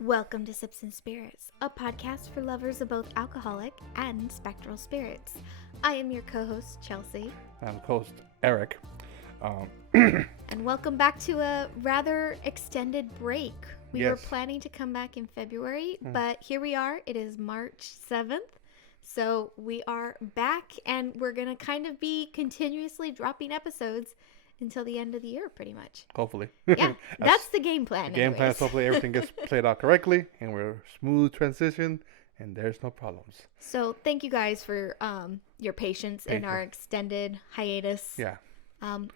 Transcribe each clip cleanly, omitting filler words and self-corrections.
Welcome to Sips and Spirits, a podcast for lovers of both alcoholic and spectral spirits. I am your co-host, Chelsea. I'm host Eric. Um, And welcome back to a rather extended break. We were Yes. planning to come back in February, but here we are. It is March 7th. So we are back, and we're going to kind of be continuously dropping episodes until the end of the year, pretty much. hopefully. Yeah, that's the game plan. The game plan anyways. is hopefully everything gets played out correctly and we're smooth transition and there's no problems. So thank you guys for your patience in our extended hiatus. Yeah.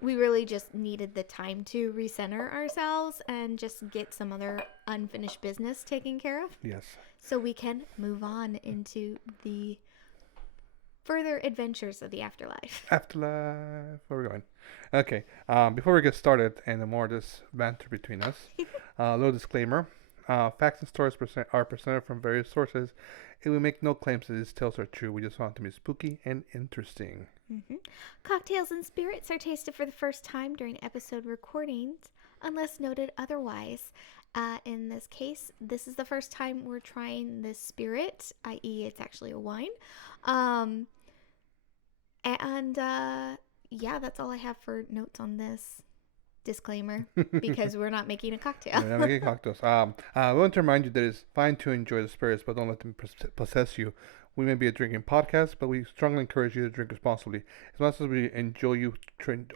We really just needed the time to recenter ourselves and just get some other unfinished business taken care of Yes. so we can move on into the further adventures of the afterlife. Afterlife. Where are we going? Okay. Before we get started and the more of this banter between us, a little disclaimer. Facts and stories are presented from various sources, and we make no claims that these tales are true. We just want them to be spooky and interesting. Mm-hmm. Cocktails and spirits are tasted for the first time during episode recordings, unless noted otherwise. In this case, this is the first time we're trying this spirit, i.e., it's actually a wine. Yeah, that's all I have for notes on this disclaimer because we're not making a cocktail. We're not making cocktails. I want to remind you that it's fine to enjoy the spirits, but don't let them possess you. We may be a drinking podcast, but we strongly encourage you to drink responsibly. As much as we enjoying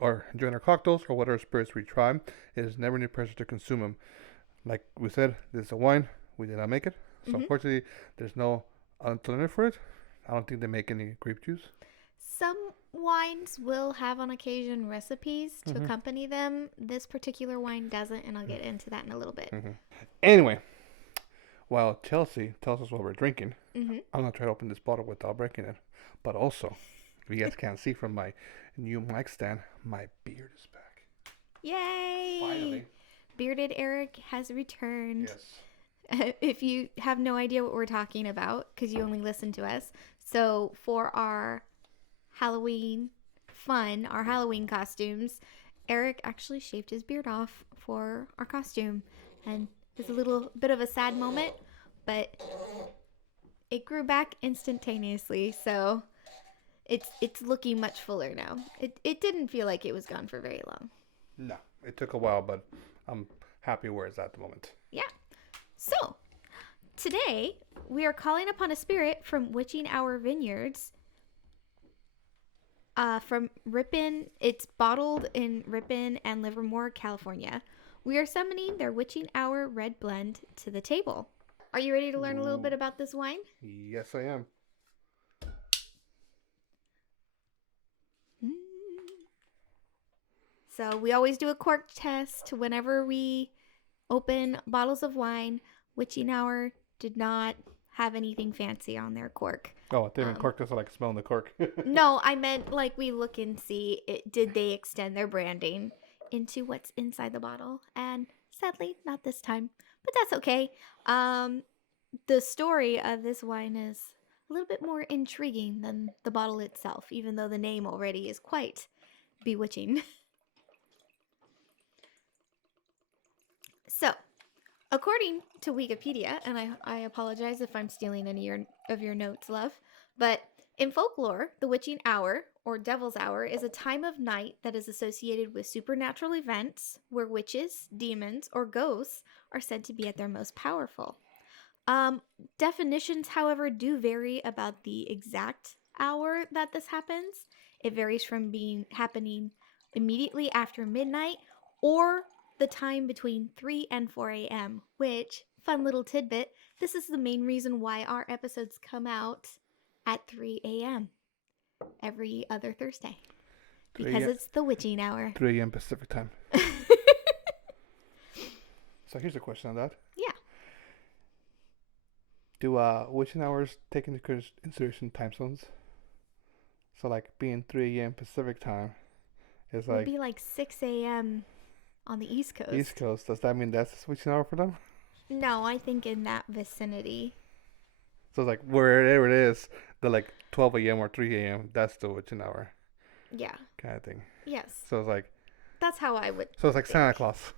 our cocktails or whatever spirits we try, it is never any pressure to consume them. Like we said, this is a wine. We did not make it, so unfortunately, there's no alternative for it. I don't think they make any grape juice. Some wines will have on occasion recipes to accompany them. This particular wine doesn't, and I'll get into that in a little bit. Anyway, while Chelsea tells us what we're drinking, Mm-hmm. I'm going to try to open this bottle without breaking it. But also, if you guys can't see from my new mic stand, my beard is back. Yay! Finally. Bearded Eric has returned. Yes. If you have no idea what we're talking about, because you only listen to us, so for our Halloween fun, our Halloween costumes, Eric actually shaved his beard off for our costume. And it's a little bit of a sad moment, but it grew back instantaneously, so it's looking much fuller now. It didn't feel like it was gone for very long. No, it took a while, but I'm happy where it's at the moment. Yeah. So, today we are calling upon a spirit from Witching Hour Vineyards. From Ripon, it's bottled in Ripon and Livermore, California. We are summoning their Witching Hour Red Blend to the table. Are you ready to learn a little bit about this wine? Yes, I am. So we always do a cork test whenever we open bottles of wine. Witching Hour did not have anything fancy on their cork. Oh, they even corked us. I like smelling the cork. No, I meant like we look and see did they extend their branding into what's inside the bottle, and sadly not this time, but that's okay. The story of this wine is a little bit more intriguing than the bottle itself, even though the name already is quite bewitching. So, according to Wikipedia, and I apologize if I'm stealing any of your notes, love, but in folklore, the witching hour, or devil's hour, is a time of night that is associated with supernatural events where witches, demons, or ghosts are said to be at their most powerful. Definitions, however, do vary about the exact hour that this happens. It varies from happening immediately after midnight or the time between 3 and 4 a.m., which, fun little tidbit, this is the main reason why our episodes come out at 3 a.m. every other Thursday. Because it's the witching hour. 3 a.m. Pacific time. So here's a question on that. Yeah. Do witching hours take into consideration time zones? So like being 3 a.m. Pacific time is It would like be like 6 a.m. on the East Coast. East Coast. Does that mean that's the witching hour for them? No, I think in that vicinity. So it's like wherever it is, the like 12 a.m. or 3 a.m. That's the witching hour Yeah. kind of thing. Yes. So it's like That's how I would. Santa Claus.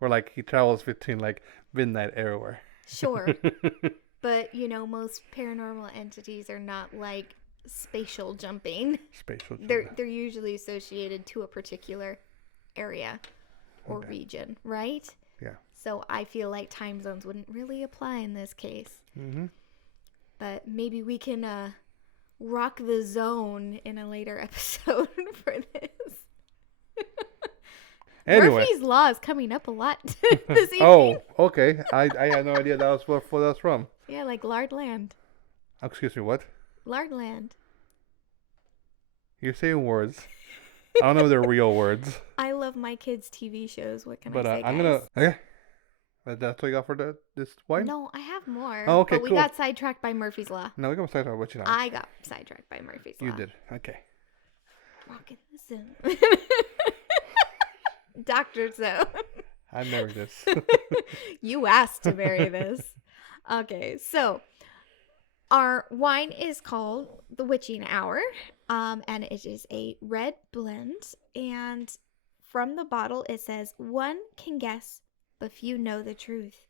Or like he travels between like midnight everywhere. Sure. But, most paranormal entities are not like spatial jumping. Spatial They're jumping. they're usually associated to a particular area or region, right? Yeah. So I feel like time zones wouldn't really apply in this case. Mm-hmm. But maybe we can rock the zone in a later episode for this. Anyway. Murphy's Law is coming up a lot this evening. Oh, okay. I had no idea that was where that's from. Yeah, like lard land. Excuse me, what? Lard land. You're saying words. I don't know if they're real words. I love my kids' TV shows. What can But I say, I'm guys? okay. That's what you got for this wine? No, I have more. Oh, okay, but we cool. got sidetracked by Murphy's Law. No, we got to talk what you know. I got sidetracked by Murphy's Law. You did. Okay. Rockin' the zone. Dr. So. I married this. You asked to marry this. Okay, so our wine is called the Witching Hour, and it is a red blend. And from the bottle, it says, "One can guess, but few know the truth.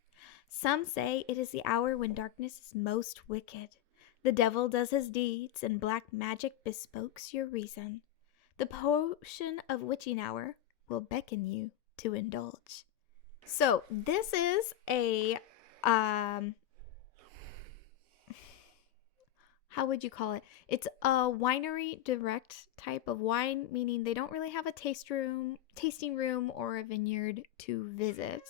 Some say it is the hour when darkness is most wicked. The devil does his deeds, and black magic bespokes your reason. The potion of Witching Hour will beckon you to indulge." So this is a how would you call it? It's a winery direct type of wine, meaning they don't really have a tasting room, or a vineyard to visit.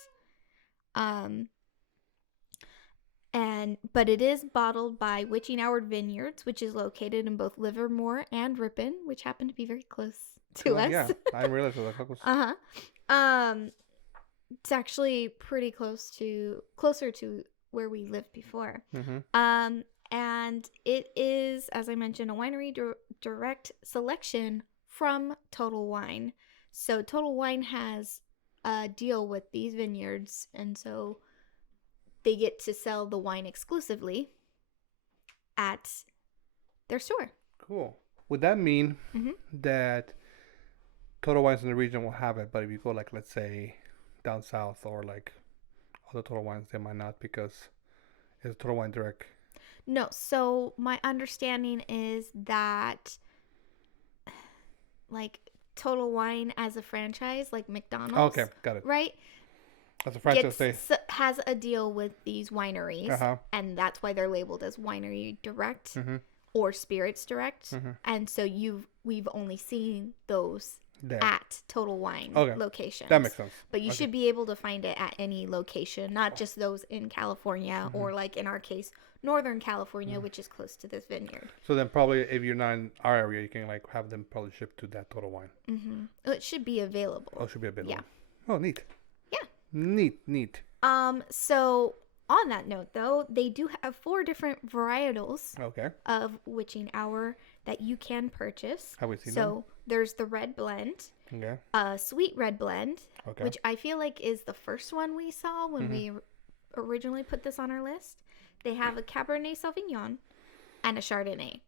But it is bottled by Witching Hour Vineyards, which is located in both Livermore and Ripon, which happen to be very close to us. Yeah, I realized it was It's actually pretty closer to where we lived before. Mm-hmm. And it is, as I mentioned, a winery direct selection from Total Wine. So Total Wine has a deal with these vineyards, and so they get to sell the wine exclusively at their store. Cool. Would that mean Mm-hmm. that Total Wines in the region will have it, but if you go like, let's say, down south or like other Total Wines, they might not, because it's Total Wine direct? No, so my understanding is that like Total Wine as a franchise, like McDonald's. Oh, okay, got it. Right? As a franchise, has a deal with these wineries, and that's why they're labeled as winery direct mm-hmm. or spirits direct. Mm-hmm. And so we've only seen those there at Total Wine locations. That makes sense. But you should be able to find it at any location, not just those in California, mm-hmm. or like in our case, Northern California, which is close to this vineyard. So then probably if you're not in our area, you can like have them probably shipped to that Total Wine. Mm-hmm. It should be available. Oh, it should be available. Yeah. Oh, neat. Yeah. Neat. So on that note, though, they do have 4 different varietals of Witching Hour that you can purchase. Have we seen them? So there's the red blend, sweet red blend, which I feel like is the first one we saw when we originally put this on our list. They have a Cabernet Sauvignon and a Chardonnay.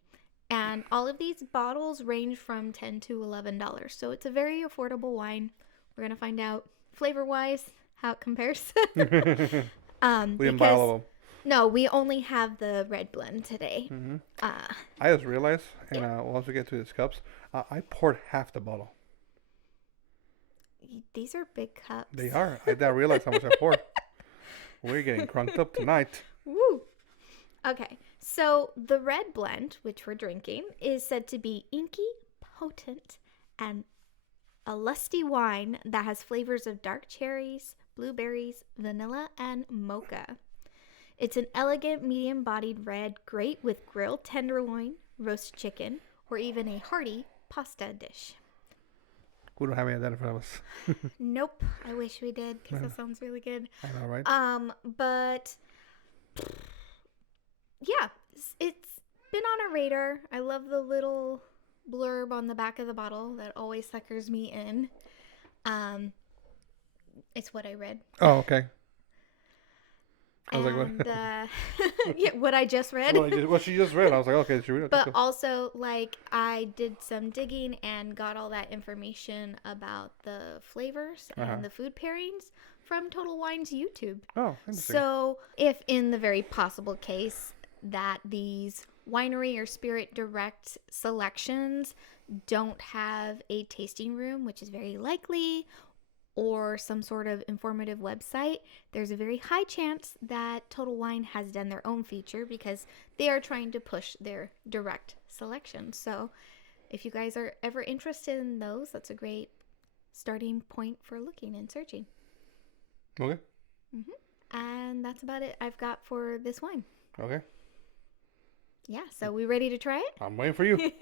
And all of these bottles range from $10 to $11. So it's a very affordable wine. We're going to find out flavor-wise how it compares. We didn't buy all of them. No, we only have the red blend today. Mm-hmm. I just realized, and once we get to these cups, I poured half the bottle. These are big cups. They are. I didn't realize how much I poured. We're getting crunked up tonight. Woo! Okay, so the red blend, which we're drinking, is said to be inky, potent, and a lusty wine that has flavors of dark cherries, blueberries, vanilla, and mocha. It's an elegant, medium-bodied red, great with grilled tenderloin, roast chicken, or even a hearty pasta dish. We don't have any of that in front of us. Nope. I wish we did, because that sounds really good. I know, right? But yeah, it's been on our radar. I love the little blurb on the back of the bottle that always suckers me in. It's what I read. Oh, okay. I was and, like, what? Yeah, what I just read. What she just read. I was like, okay, she read it. But also, like, I did some digging and got all that information about the flavors and the food pairings from Total Wine's YouTube. Oh, interesting. So, if in the very possible case that these winery or spirit direct selections don't have a tasting room, which is very likely, or some sort of informative website, there's a very high chance that Total Wine has done their own feature because they are trying to push their direct selection. So if you guys are ever interested in those, that's a great starting point for looking and searching. Okay. And that's about it I've got for this wine. Okay. Yeah, so we ready to try it? I'm waiting for you.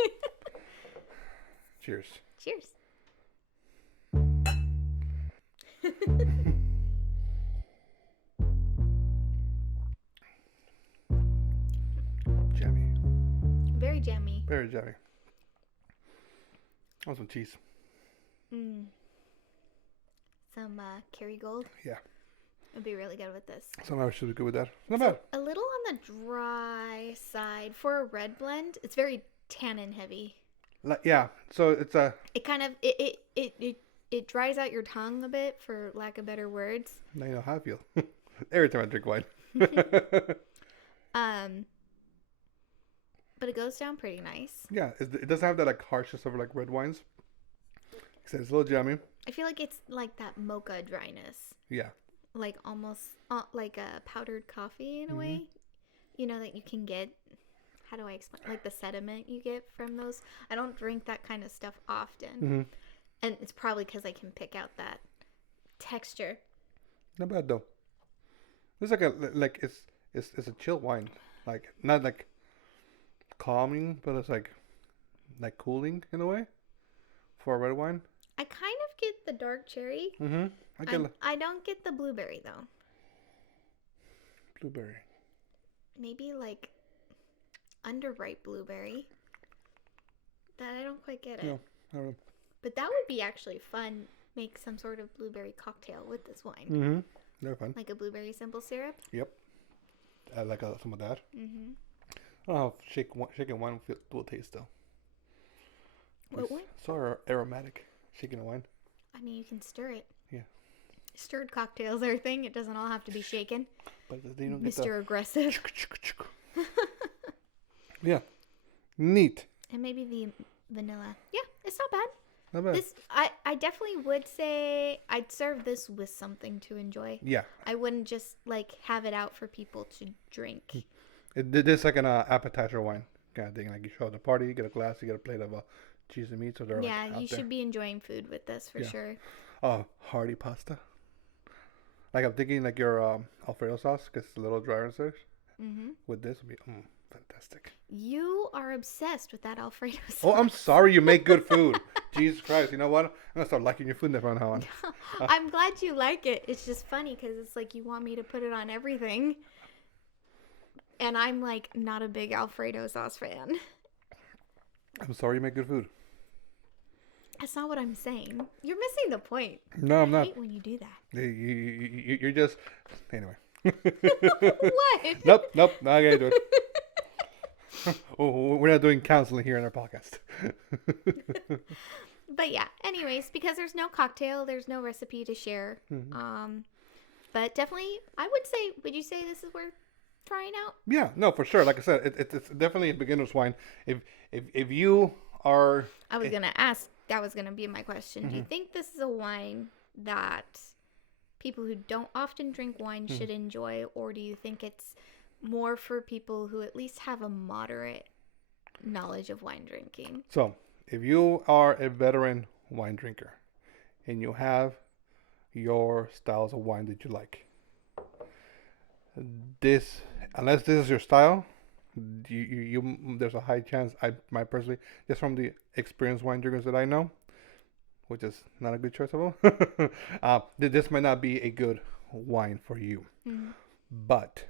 Cheers. Cheers. Jammy. Very jammy. Very jammy. Oh, some cheese. Some Marigold. Yeah. Would be really good with this. Somehow should be good with that. Not bad. A little on the dry side for a red blend. It's very tannin heavy. Yeah. So it's a. It kind of it dries out your tongue a bit, for lack of better words. Now you know how I feel. Every time I drink wine. But it goes down pretty nice. Yeah, it doesn't have that like harshness of like red wines. Except it's a little jammy. I feel like it's like that mocha dryness. Yeah. Like almost like a powdered coffee in a way. You know, that you can get. How do I explain? Like the sediment you get from those. I don't drink that kind of stuff often. And it's probably because I can pick out that texture. Not bad though. It's like it's a chill wine. Like not like calming, but it's like cooling in a way for a red wine. I kind of get the dark cherry. I don't get the blueberry though. Blueberry. Maybe like underripe blueberry. That I don't quite get it. No, I don't know. But that would be actually fun. Make some sort of blueberry cocktail with this wine. They're fun. Like a blueberry simple syrup. Yep. I like some of that. I don't know how shaken wine will taste though. What wine? It's so aromatic. Shaken wine. I mean, you can stir it. Yeah. Stirred cocktails are a thing. It doesn't all have to be shaken. But they don't Mr. get Aggressive. Yeah. Neat. And maybe the vanilla. Yeah, it's not bad. Not bad. This, I definitely would say I'd serve this with something to enjoy. Yeah. I wouldn't just like have it out for people to drink. It's like an appetizer wine kind of thing. Like you show up at a party, you get a glass, you get a plate of cheese and meat. So they're Yeah, like you should be enjoying food with this for sure. Hearty pasta. Like I'm thinking like your Alfredo sauce because it's a little drier inside. With this would be fantastic. You are obsessed with that Alfredo sauce. Oh, I'm sorry. You make good food. Jesus Christ. You know what? I'm going to start liking your food from now on. I'm glad you like it. It's just funny because it's like you want me to put it on everything. And I'm like not a big Alfredo sauce fan. I'm sorry you make good food. That's not what I'm saying. You're missing the point. No, I'm not. I hate when you do that. You're just... Anyway. What? Nope. Not gonna do it. Oh, we're not doing counseling here in our podcast. But yeah, anyways, because there's no cocktail, there's no recipe to share. But definitely, I would say, would you say this is worth trying out? Yeah, no, for sure. Like I said, it's definitely a beginner's wine. If you are... I was gonna ask. That was gonna be my question. Do you think this is a wine that people who don't often drink wine should enjoy, or do you think it's more for people who at least have a moderate knowledge of wine drinking? So, if you are a veteran wine drinker and you have your styles of wine that you like, unless this is your style, you there's a high chance, my personally, just from the experienced wine drinkers that I know, which is not a good choice of all, this might not be a good wine for you. But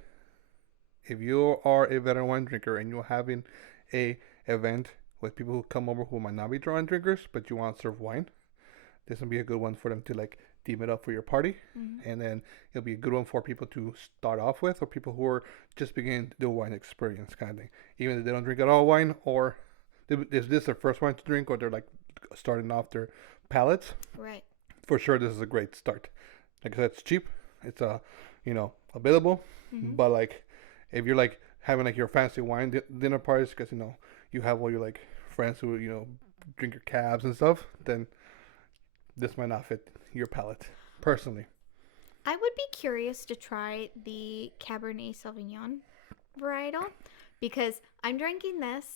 if you are a veteran wine drinker and you're having a event with people who come over who might not be wine drinkers, but you want to serve wine, this will be a good one for them to like deem it up for your party. And then it'll be a good one for people to start off with, or people who are just beginning to do a wine experience kind of thing. Even if they don't drink at all wine, or is this their first wine to drink, or they're like starting off their palates. Right. For sure, this is a great start. Like I said, it's cheap. It's available. Mm-hmm. But like, if you're like having like your fancy wine dinner parties, because you have all your like friends who drink your cabs and stuff, then this might not fit your palate, personally. I would be curious to try the Cabernet Sauvignon varietal because I'm drinking this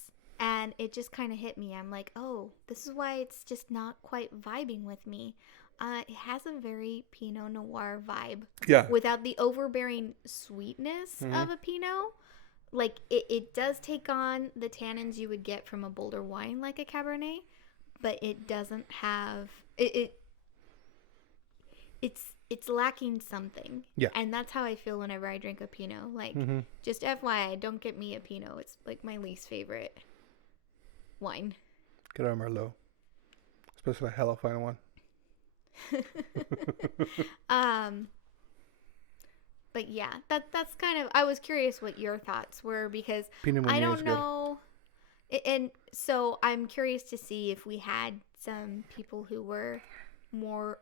and it just kind of hit me. I'm like, oh, this is why it's just not quite vibing with me. It has a very Pinot Noir vibe Yeah. without the overbearing sweetness Mm-hmm. of a Pinot. Like it does take on the tannins you would get from a bolder wine like a Cabernet, but it doesn't have it's lacking something. Yeah. And that's how I feel whenever I drink a Pinot. Like, Mm-hmm. just FYI, don't get me a Pinot. It's like my least favorite wine. Get a Merlot, especially a hella fine one. But yeah, that's kind of. I was curious what your thoughts were because Pinot I Meunier don't is know. And so I'm curious to see if we had some people who were more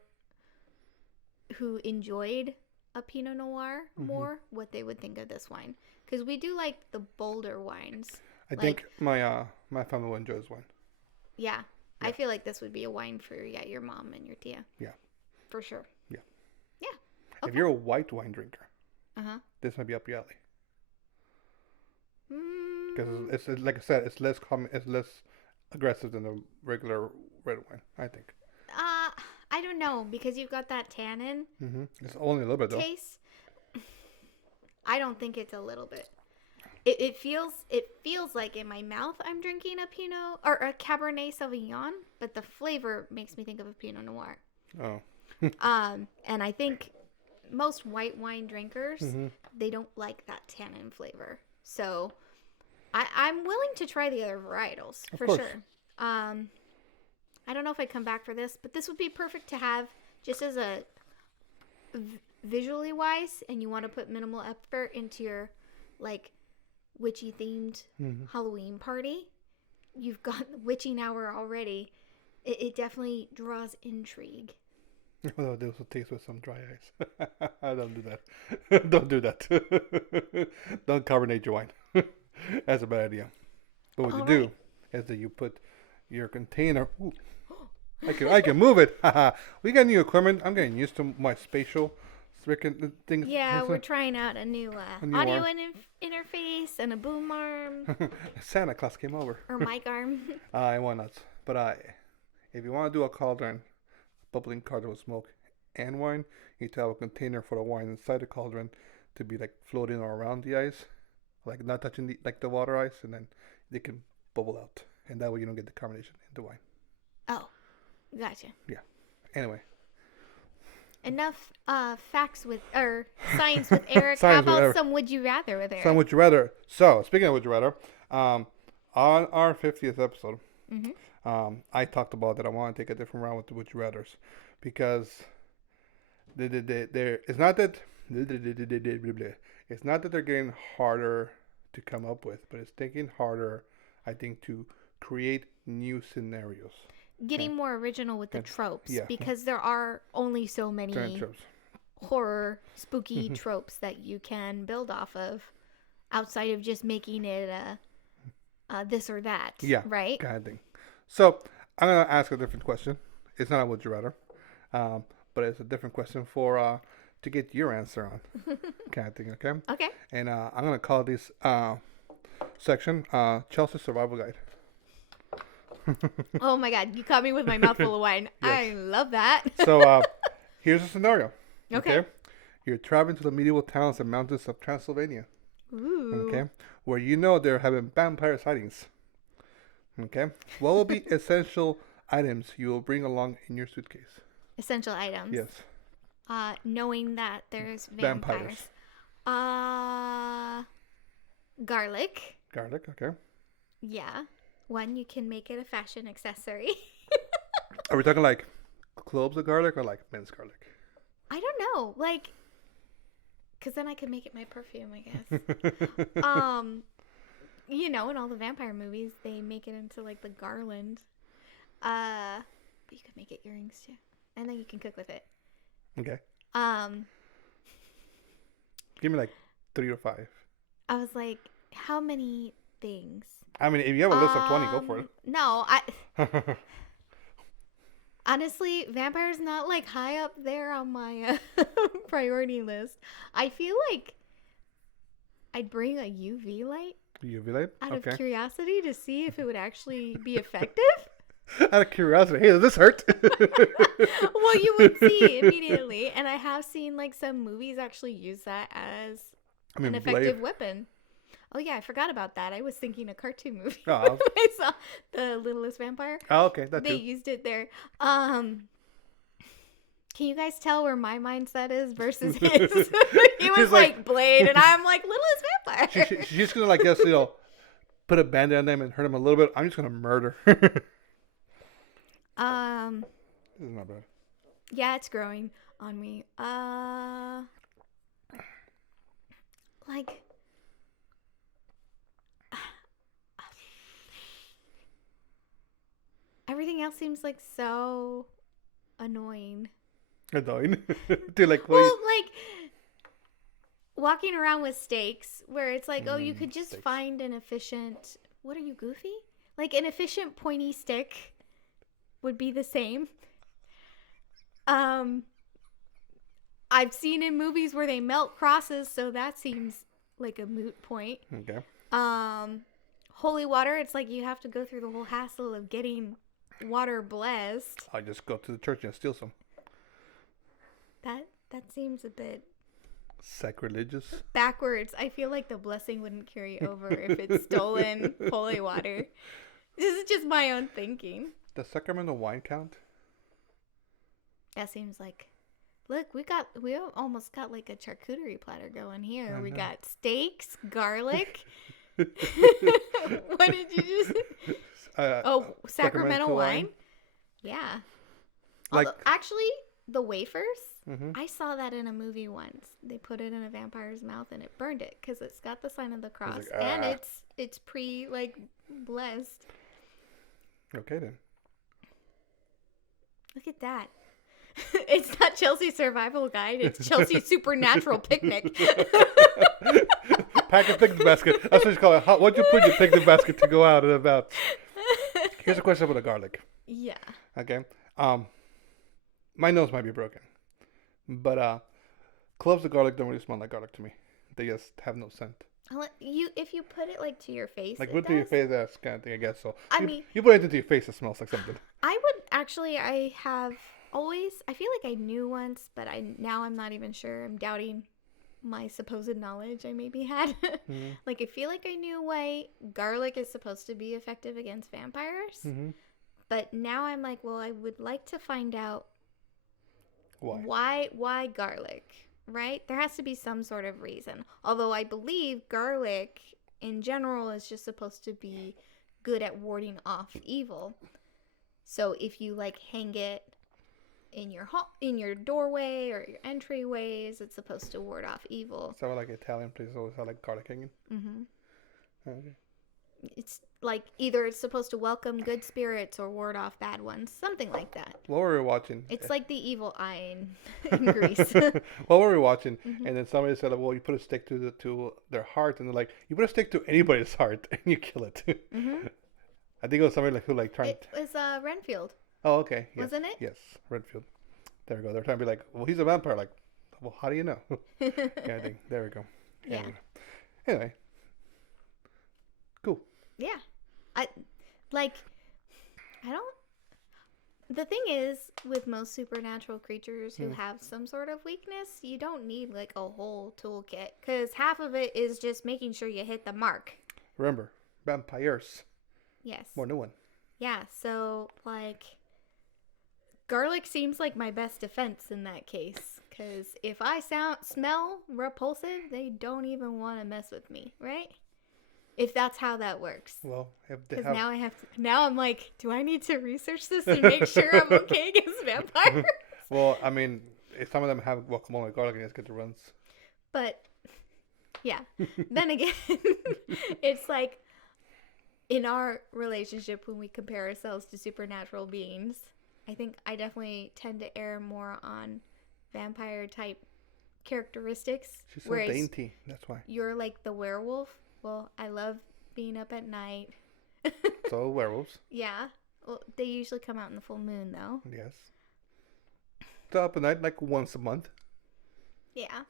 who enjoyed a Pinot Noir more, what they would think of this wine. Because we do like the bolder wines. I think my family will enjoy this wine. Yeah, Yeah. I feel like this would be a wine for your mom and your tia. Yeah. For sure. Yeah. Yeah. If Okay. you're a white wine drinker, Uh-huh. this might be up your alley. Because Mm, it's like I said, it's less common, it's less aggressive than a regular red wine. I think. I don't know because you've got that tannin It's only a little bit though. taste. I don't think it's a little bit. It feels like in my mouth I'm drinking a Pinot or a Cabernet Sauvignon, but the flavor makes me think of a Pinot Noir. Oh. And I think most white wine drinkers Mm-hmm. they don't like that tannin flavor. So I'm willing to try the other varietals Of for course. sure. I don't know if I'd come back for this, but this would be perfect to have just as a visually wise, and you want to put minimal effort into your like witchy themed Halloween party. You've got the witching hour already. It definitely draws intrigue. Although this will taste with some dry ice. Don't do that. Don't do that. Don't carbonate your wine. That's a bad idea. But what you All do right. is that you put your container. Ooh, I can move it. We got new equipment. I'm getting used to my spatial freaking things. Yeah, we're trying out a new new audio arm. interface and a boom arm Santa Claus came over. or mic arm. I want nuts. But if you want to do a cauldron, bubbling cauldron with smoke and wine, you need to have a container for the wine inside the cauldron to be like floating around the ice, like not touching the water ice, and then they can bubble out, and that way you don't get the carbonation in the wine. Oh, gotcha. Yeah. Anyway, Enough facts with or science with Eric. How Science with about Eric. some would you rather with Eric? so would you rather? So speaking of would you rather, on our 50th episode, I talked about that I want to take a different route with the would you rather's because it's not that they're getting harder to come up with, but it's taking harder, I think, to create new scenarios. Getting more original with the tropes yeah. because there are only so many Giant tropes. horror spooky tropes that you can build off of outside of just making it a this or that. Yeah, Right? kind of thing. So I'm gonna ask a different question. It's not a would you rather, but it's a different question for to get your answer on, kind of thing. Okay. Okay. And I'm gonna call this section Chelsea Survival Guide. Oh my god, you caught me with my mouth full of wine. Yes. I love that. So here's a scenario. Okay. You're traveling to the medieval towns and mountains of Transylvania. Ooh. Okay. Where there have been vampire sightings. Okay. What will be essential items you will bring along in your suitcase? Essential items. Yes. Knowing that there's Vampires. vampires. Garlic. Garlic. Okay. Yeah. One, you can make it a fashion accessory. Are we talking like cloves of garlic or like minced garlic? I don't know. Like, because then I could make it my perfume, I guess. You know, in all the vampire movies, they make it into like the garland. But you could make it earrings too. And then you can cook with it. Okay. Um, Give me like 3 or 5. I was like, how many things? I mean, if you have a list of 20, go for No, I it. honestly, vampires not like high up there on my priority list. I feel like I'd bring a UV light UV light? out Okay. of curiosity to see if it would actually be effective. Out of curiosity, hey, does this hurt? Well, you would see immediately, and I have seen like some movies actually use that as an effective weapon. Oh yeah, I forgot about that. I was thinking a cartoon movie. Oh. I saw The Littlest Vampire. Oh, okay, that They too. used it there. Can you guys tell where my mindset is versus his? He was like Blade, and I'm like Littlest Vampire. She's just gonna like guess, put a band-aid on them and hurt them a little bit. I'm just gonna murder. This is not bad. Yeah, it's growing on me. Like, everything else seems like so annoying. Annoying. Dude, like, Well, like walking around with stakes where it's like, oh, you could just stakes. find an efficient. What are you, Goofy? Like an efficient pointy stick would be the same. I've seen in movies where they melt crosses, so that seems like a moot point. Okay. Holy water, it's like you have to go through the whole hassle of getting water blessed. I just go to the church and steal some. That seems a bit Sacrilegious. backwards. I feel like the blessing wouldn't carry over if it's stolen holy water. This is just my own thinking. Does sacramental wine count? That seems like, look, we almost got like a charcuterie platter going here. We got steaks, garlic. What did you just? Sacramental wine. Yeah. Like, Actually, the wafers. mm-hmm. I saw that in a movie once. They put it in a vampire's mouth and it burned it because it's got the sign of the cross and it's blessed. Okay then. Look at that. It's not Chelsea Survival Guide. It's Chelsea Supernatural Picnic. Pack a picnic basket. That's what you call it. What'd you put in your picnic basket to go out and about? Here's a question about the garlic. Yeah. Okay. My nose might be broken, but cloves of garlic don't really smell like garlic to me. They just have no scent. If you put it like to your face, Like put it to your face, that's kind of thing, I guess. So you put it into your face, it smells like something. I would actually. I have always. I feel like I knew once, but now I'm not even sure. I'm doubting my supposed knowledge I maybe had. Mm-hmm. Like I feel like I knew why garlic is supposed to be effective against vampires, Mm-hmm. but now I'm like, well, I would like to find out Why? why garlic. Right? There has to be some sort of reason. Although I believe garlic in general is just supposed to be good at warding off evil. So if you like hang it in your doorway or your entryways, it's supposed to ward off evil. So like Italian places always have like garlic hanging. Mm-hmm. Okay. It's like either it's supposed to welcome good spirits or ward off bad ones, something like that. What were we watching? It's like the evil eye in Greece. What were we watching? Mm-hmm. And then somebody said, "Well, you put a stick to their heart," and they're like, "You put a stick to anybody's heart and you kill it." Mm-hmm. I think it was somebody who tried. It was Renfield. Oh, okay. Yes. Wasn't it? Yes, Redfield. There we go. They're trying to be like, "Well, he's a vampire." Like, well, how do you know? Yeah, I think there we go. Yeah. Anyway. Cool. Yeah. The thing is, with most supernatural creatures who have some sort of weakness, you don't need like a whole toolkit because half of it is just making sure you hit the mark. Remember, vampires. Yes. More new one. Yeah, so like garlic seems like my best defense in that case because if I smell repulsive, they don't even want to mess with me, right? If that's how that works. Well, if they Because have... now I'm like, do I need to research this and make sure I'm okay against vampires? Well, I mean, if some of them have guacamole and garlic, I guess get the runs. But, yeah. Then again, it's like, in our relationship, when we compare ourselves to supernatural beings, I think I definitely tend to err more on vampire type characteristics. She's so dainty. That's why. You're like the werewolf. Well, I love being up at night. So werewolves. Yeah. Well, they usually come out in the full moon, though. Yes. So up at night, like once a month. Yeah.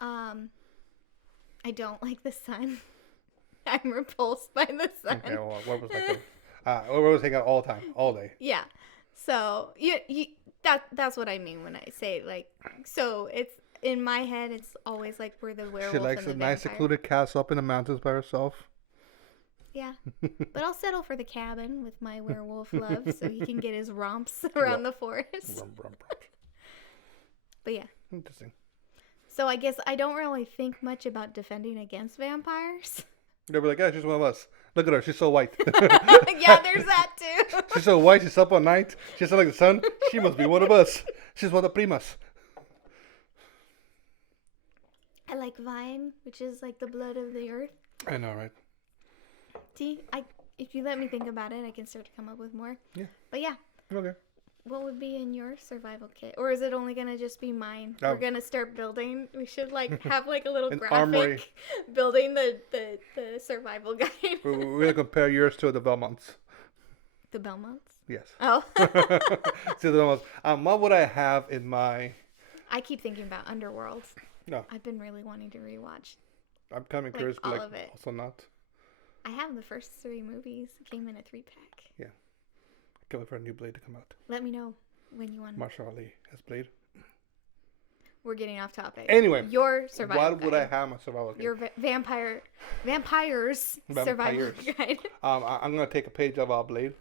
I don't like the sun. I'm repulsed by the sun. Okay, well, werewolves like werewolves hang out all the time, all day. Yeah. So that's what I mean when I say like. So it's in my head. It's always like we're the werewolf. She likes and the a nice vampire. secluded castle up in the mountains by herself. Yeah, but I'll settle for the cabin with my werewolf love, so he can get his romps around the forest. But yeah. Interesting. So I guess I don't really think much about defending against vampires. They'll be like, yeah, she's one of us. Look at her, she's so white. Yeah, there's that too. She's so white, she's up all night. She's like the sun. She must be one of us. She's one of the primas. I like vine, which is like the blood of the earth. I know, right? See, if you let me think about it, I can start to come up with more. Yeah. But yeah. Okay. What would be in your survival kit? Or is it only going to just be mine? We're going to start building. We should like have like a little graphic armory. Building the survival guide. We're going to compare yours to the Belmonts. The Belmonts? Yes. Oh. See the Belmonts. What would I have in my... I keep thinking about Underworld. No. I've been really wanting to rewatch. I'm kind of curious, but all like, of it. also not. I have the first 3 movies. It came in a 3-pack. Yeah. Can't wait for a new Blade to come out. Let me know when you want. Marshall Ali has Blade. We're getting off topic. Anyway, your survival what would guide. I have in my survival guide? Your vampires survival guide. I'm gonna take a page of our Blade.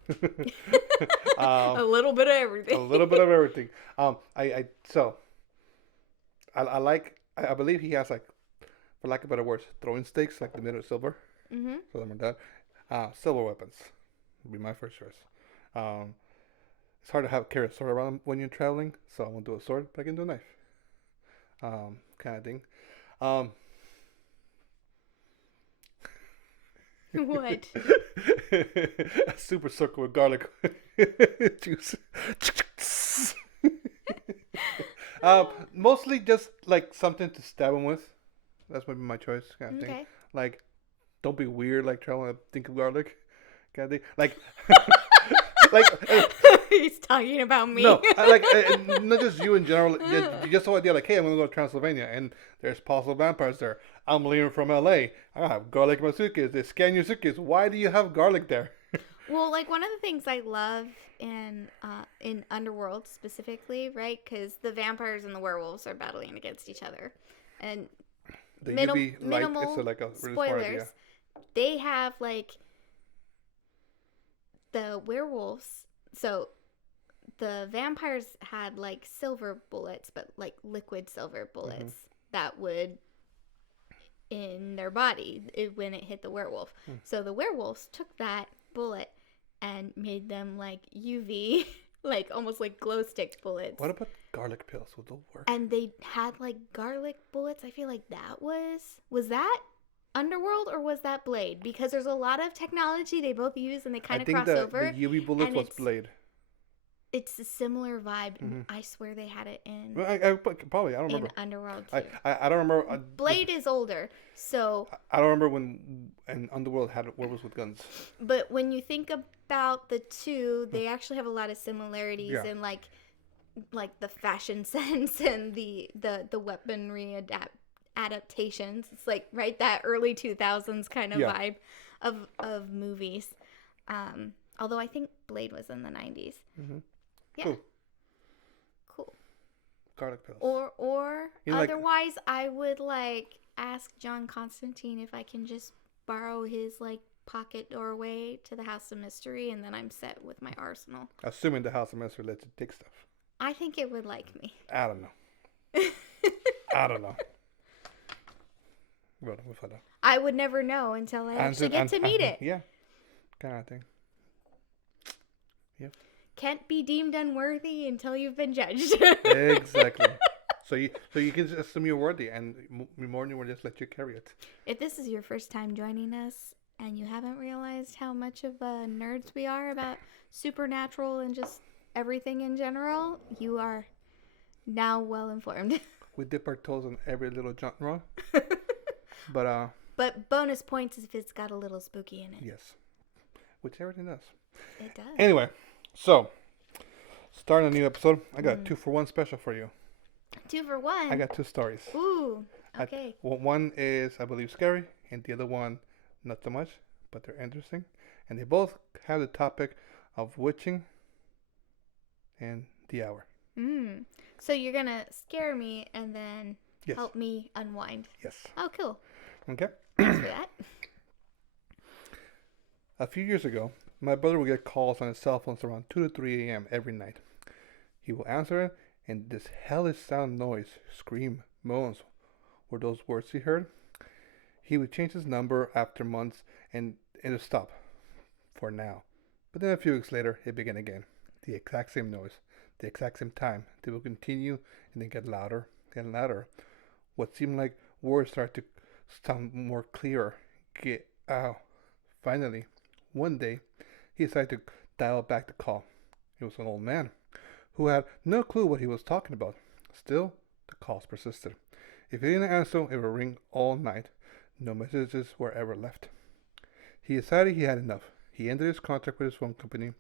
A little bit of everything. A little bit of everything. I believe he has like, for lack of better words, throwing stakes like the made of silver. Mm-hmm. Something like that. Silver weapons would be my first choice. It's hard to carry a sword around when you're traveling, so I won't do a sword, but I can do a knife. Kind of thing. What? A super circle with garlic juice. Mostly just like something to stab him with. That's maybe my choice, kind of thing. Okay. Like, don't be weird, like trying to think of garlic, kind of thing. Like, He's talking about me. No, not just you in general. Just the idea, like, hey, I'm gonna go to Transylvania, and there's possible vampires there. I'm leaving from LA. I have garlic in my suitcase. They scan your suitcase. Why do you have garlic there? Well, like one of the things I love in Underworld specifically, right? Because the vampires and the werewolves are battling against each other, and The UV light minimal is like a really spoilers. smart idea. They have like the werewolves. So the vampires had like silver bullets, but like liquid silver bullets that would in their body when it hit the werewolf. So the werewolves took that bullet and made them like UV, like almost like glow stick bullets. What about garlic pills? Would those work? And they had like garlic bullets. I feel like that was that Underworld or was that Blade? Because there's a lot of technology they both use and they kind of cross over. The UV bullet was Blade. It's a similar vibe. I swear they had it in. Well, probably I don't remember. In Underworld too. I don't remember. Blade is older, so. I don't remember when in Underworld had werewolves with guns. But when you think about the two, they actually have a lot of similarities in like the fashion sense and the weaponry adaptations. It's like that early 2000s kind of vibe of movies. Although I think Blade was in the 90s. Yeah. Cool. Garlic pills. Or otherwise, I would ask John Constantine if I can just borrow his pocket doorway to the House of Mystery, and then I'm set with my arsenal. Assuming the House of Mystery lets you take stuff. I think it would like me. I don't know. I don't know. Well, we'll find out. I would never know until I actually get to meet it. Yeah. Kind of thing. Yep. Can't be deemed unworthy until you've been judged. Exactly. So you can just assume you're worthy, and morning will just let you carry it. If this is your first time joining us and you haven't realized how much of nerds we are about supernatural and just everything in general, you are Now well informed. We dip our toes in every little genre. But But bonus points if it's got a little spooky in it. yes, which everything does. It does. Anyway, so starting a new episode, I got a 2-for-1 special for you. 2 for 1. I got 2 stories. Ooh. Okay. One is, I believe, scary, and the other one, not so much, but they're interesting. And they both have the topic of witching and the hour. So you're going to scare me and then Yes. help me unwind. Yes. Oh, cool. Okay. Thanks for that. A few years ago, my brother would get calls on his cell phones around 2 to 3 a.m. every night. He will answer it, and this hellish sound noise, scream, moans, were those words he heard. He would change his number after months, and it would stop for now. But then a few weeks later, it began again. The exact same noise, the exact same time. They would continue, and then get louder and louder. What seemed like words started to sound more clearer. Get out. Finally, one day, he decided to dial back the call. It was an old man who had no clue what he was talking about. Still, the calls persisted. If he didn't answer, it would ring all night. No messages were ever left. He decided he had enough. He ended his contract with his phone company,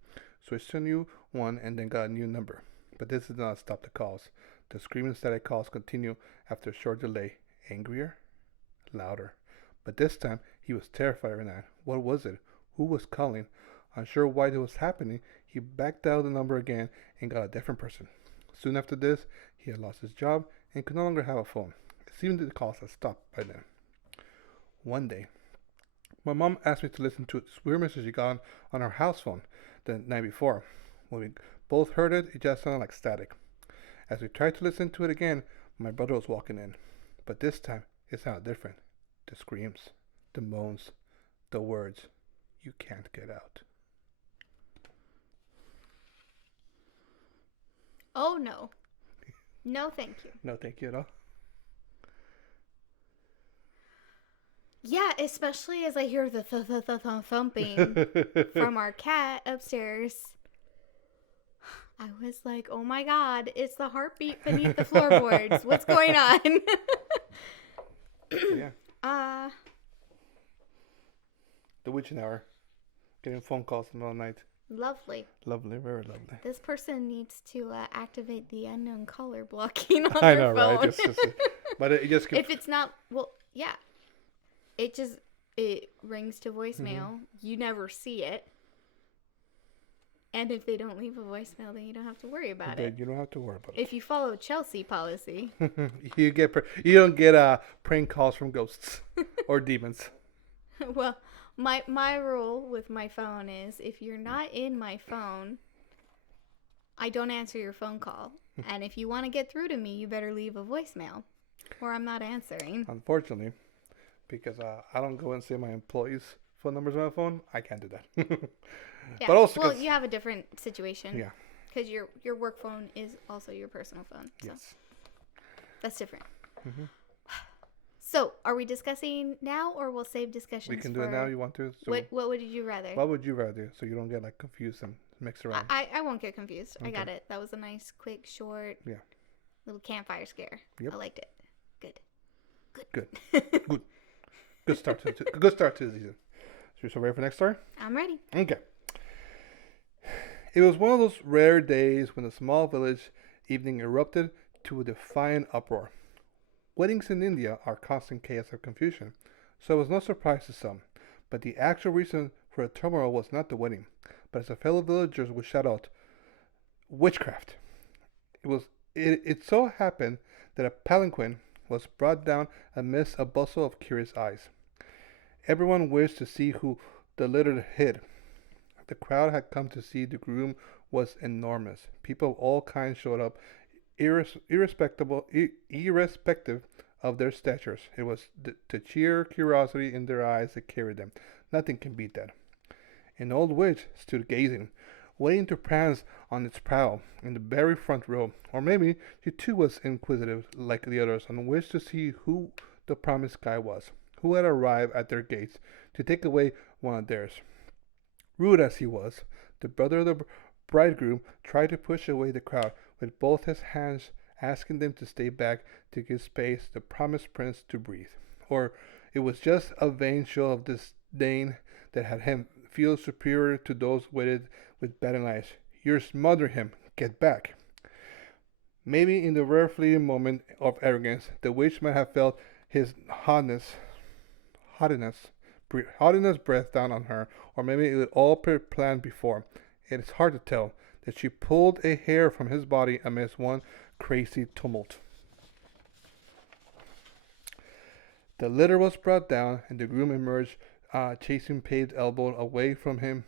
switched to a new one, and then got a new number. But this did not stop the calls. The screaming static calls continued after a short delay. Angrier, louder. But this time, he was terrified every night. What was it? Who was calling? Unsure why this was happening, he backed dialed the number again and got a different person. Soon after this, he had lost his job and could no longer have a phone. It seemed that the calls had stopped by then. One day, my mom asked me to listen to this weird message she got on our house phone the night before. When we both heard it, it just sounded like static. As we tried to listen to it again, my brother was walking in. But this time, it sounded different. The screams, the moans, the words, "You can't get out." Oh, no. No, thank you. No, thank you at all. Yeah, especially as I hear the thumping from our cat upstairs. I was like, oh my God, it's the heartbeat beneath the floorboards. What's going on? Yeah. The witching hour. Getting phone calls in the middle of the night. Lovely. Lovely, very lovely. This person needs to activate the unknown caller blocking on I their know, phone. right? But it just keeps... If it's not, well, yeah. It rings to voicemail. You never see it. And if they don't leave a voicemail, then you don't have to worry about it. You don't have to worry about it. If you follow Chelsea policy. you don't get prank calls from ghosts or demons. Well, my rule with my phone is if you're not in my phone, I don't answer your phone call. And if you want to get through to me, you better leave a voicemail or I'm not answering. Unfortunately, because I don't go and say my employees' phone numbers on my phone, I can't do that. Yeah. But also, well, you have a different situation. Yeah. Because your work phone is also your personal phone. So Yes. That's different. So, are we discussing now, or we'll save discussions? We can do it now. You want to? So what would you rather? What would you rather do so you don't get like confused and mix around? I won't get confused. Okay. I got it. That was a nice, quick, short, little campfire scare. Yep. I liked it. Good. Good start to the season. So you're ready for the next story? I'm ready. Okay. It was one of those rare days when the small village evening erupted to a defiant uproar. Weddings in India are constant chaos and confusion, so it was no surprise to some. But the actual reason for the turmoil was not the wedding, but as a fellow villagers would shout out, witchcraft. It so happened that a palanquin was brought down amidst a bustle of curious eyes. Everyone wished to see who the litter hid. The crowd had come to see the groom was enormous. People of all kinds showed up, irrespective of their statures. It was the sheer curiosity in their eyes that carried them. Nothing can beat that. An old witch stood gazing, waiting to prance on its prow in the very front row. Or maybe she too was inquisitive like the others and wished to see who the promised guy was, who had arrived at their gates to take away one of theirs. Rude as he was, the brother of the bridegroom tried to push away the crowd with both his hands asking them to stay back to give space the promised prince to breathe. Or it was just a vain show of disdain that had him feel superior to those weighted with batting eyes. You're smothering him. Get back. Maybe in the rare fleeting moment of arrogance, the witch might have felt his haughtiness, haughtiness breath down on her, or maybe it was all pre-planned before. It is hard to tell that she pulled a hair from his body amidst one crazy tumult. The litter was brought down, and the groom emerged, chasing paved elbow away from him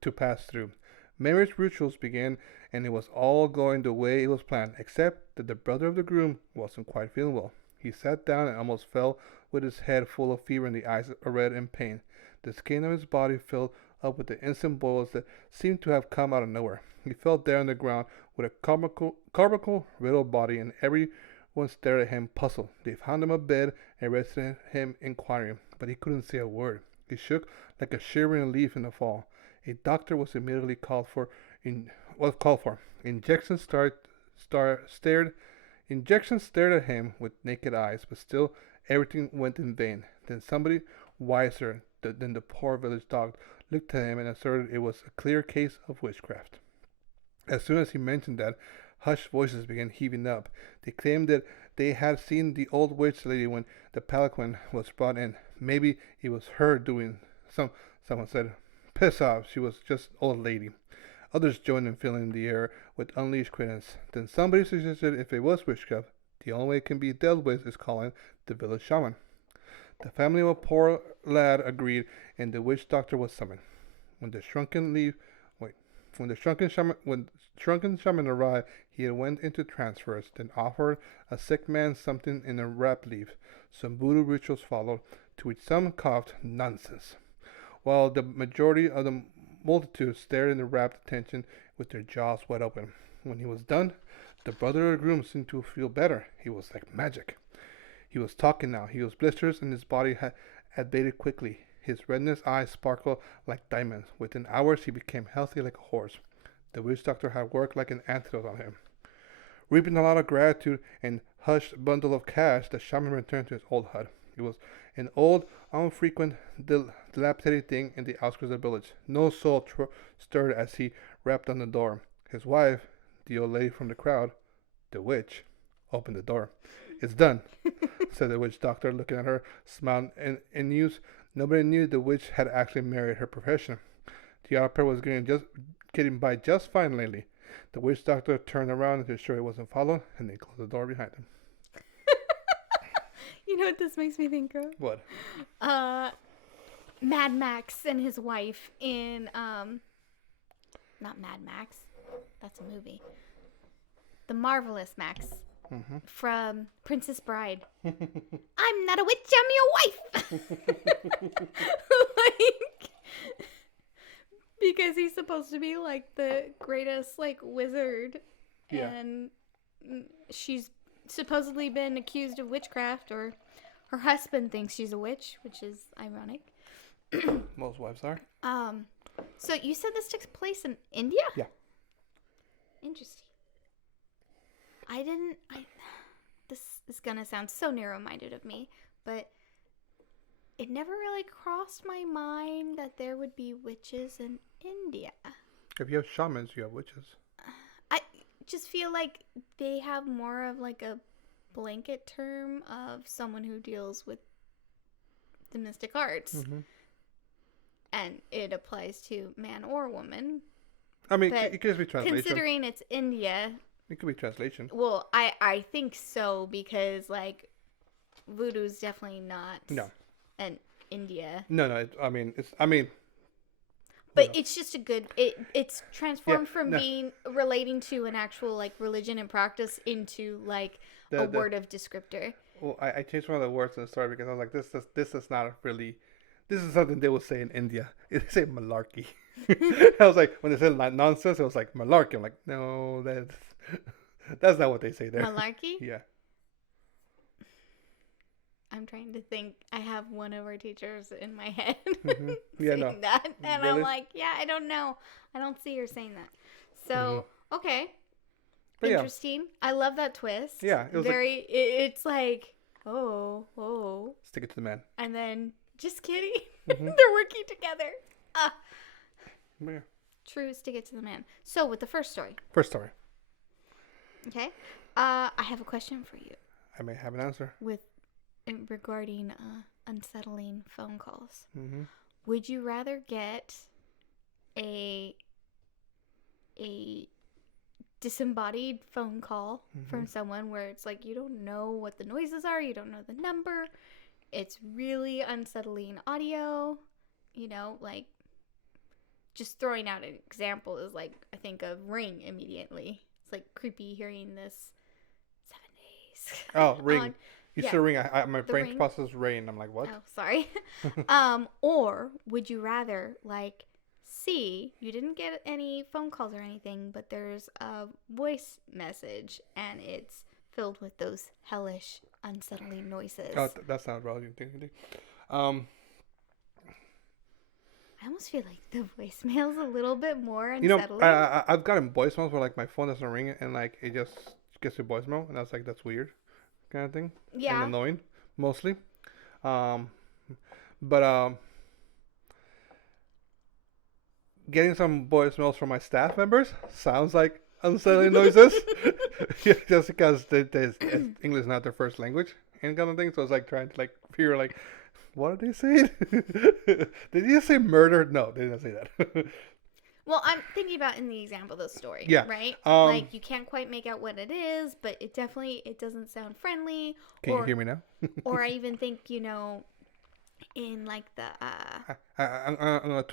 to pass through. Marriage rituals began, and it was all going the way it was planned, except that the brother of the groom wasn't quite feeling well. He sat down and almost fell with his head full of fever and the eyes red in pain. The skin of his body filled up with the instant boils that seemed to have come out of nowhere. He fell there on the ground with a carbuncle riddled body, and everyone stared at him puzzled. They found him a bed and rested him inquiring, but he couldn't say a word. He shook like a shivering leaf in the fall. A doctor was immediately called for. Injections stared at him with naked eyes, but still everything went in vain. Then somebody wiser than the poor village dog looked at him and asserted it was a clear case of witchcraft. As soon as he mentioned that, hushed voices began heaving up. They claimed that they had seen the old witch lady when the palanquin was brought in. Maybe it was her doing. Someone said, "Piss off, she was just old lady." Others joined in filling the air with unleashed credence. Then somebody suggested if it was witchcraft, the only way it can be dealt with is calling the village shaman. The family of a poor lad agreed, and the witch doctor was summoned. When the shrunken shaman arrived, he went into trance first, then offered a sick man something in a wrapped leaf. Some voodoo rituals followed, to which some coughed nonsense, while the majority of the multitude stared in rapt attention with their jaws wide open. When he was done, the brother of the groom seemed to feel better. He was like magic. He was talking now. His blisters and his body had abated quickly. His redness eyes sparkled like diamonds. Within hours he became healthy like a horse. The witch doctor had worked like an antidote on him. Reaping a lot of gratitude and hushed bundle of cash, the shaman returned to his old hut. It was an old, unfrequented, dilapidated thing in the outskirts of the village. No soul stirred as he rapped on the door. His wife, the old lady from the crowd, the witch, opened the door. "It's done," said the witch doctor, looking at her, smiling in news. Nobody knew the witch had actually married her profession. The opera was getting by just fine lately. The witch doctor turned around to ensure he wasn't followed, and they closed the door behind him. You know what this makes me think of? What? Mad Max and his wife in not Mad Max. That's a movie. The Marvelous Max from Princess Bride. I'm not a witch, I'm your wife. Like, because he's supposed to be like the greatest like wizard, and she's supposedly been accused of witchcraft, or her husband thinks she's a witch, which is ironic. Most wives are. So you said this took place in India? Yeah. Interesting. This is gonna sound so narrow-minded of me, but it never really crossed my mind that there would be witches in India. If you have shamans, you have witches. I just feel like they have more of like a blanket term of someone who deals with the mystic arts. And it applies to man or woman. I mean, it could be translation. Considering it's India. It could be translation. Well, I think so, because like voodoo's definitely not an India. No. But it's just a good. It's transformed from being relating to an actual like religion and practice into like a word of descriptor. Well, I changed one of the words in the story because I was like, this is not really. This is something they would say in India. They say malarkey. I was like, when they said nonsense, it was like malarkey. I'm like, no, that's not what they say there. Malarkey? Yeah. I'm trying to think. I have one of our teachers in my head saying that. And really? I'm like, yeah, I don't know. I don't see her saying that. So, okay. But yeah. Interesting. I love that twist. Yeah, it was very. It's like, oh, stick it to the man. and then just kidding. Mm-hmm. They're working together. Yeah. True. Stick it to the man. So with the first story. First story. Okay. I have a question for you. I may have an answer. Regarding unsettling phone calls. Mm-hmm. Would you rather get a disembodied phone call from someone where it's like you don't know what the noises are, you don't know the number, it's really unsettling audio, like just throwing out an example is like I think of Ring immediately. It's like creepy hearing this 7 days. Oh, Ring. You said Ring. My brain Ring. processes Rain. I'm like, what? Oh, sorry. Or would you rather see you didn't get any phone calls or anything, but there's a voice message and it's filled with those hellish, unsettling noises? Oh, that's not what I was thinking. I almost feel like the voicemail's a little bit more unsettling. I've gotten voicemails where like my phone doesn't ring and like it just gets a voicemail, and that's weird, kind of thing. Yeah. And annoying, mostly. Getting some voicemails from my staff members sounds like unsettling noises. Just because English is not their first language and kind of thing, so it's like trying to like figure like, what are they saying? Did you say murder? No, they didn't say that. Well, I'm thinking about in the example of the story, yeah. Right? Like you can't quite make out what it is, but it doesn't sound friendly. Can you hear me now? Or I even think, in like the I'm gonna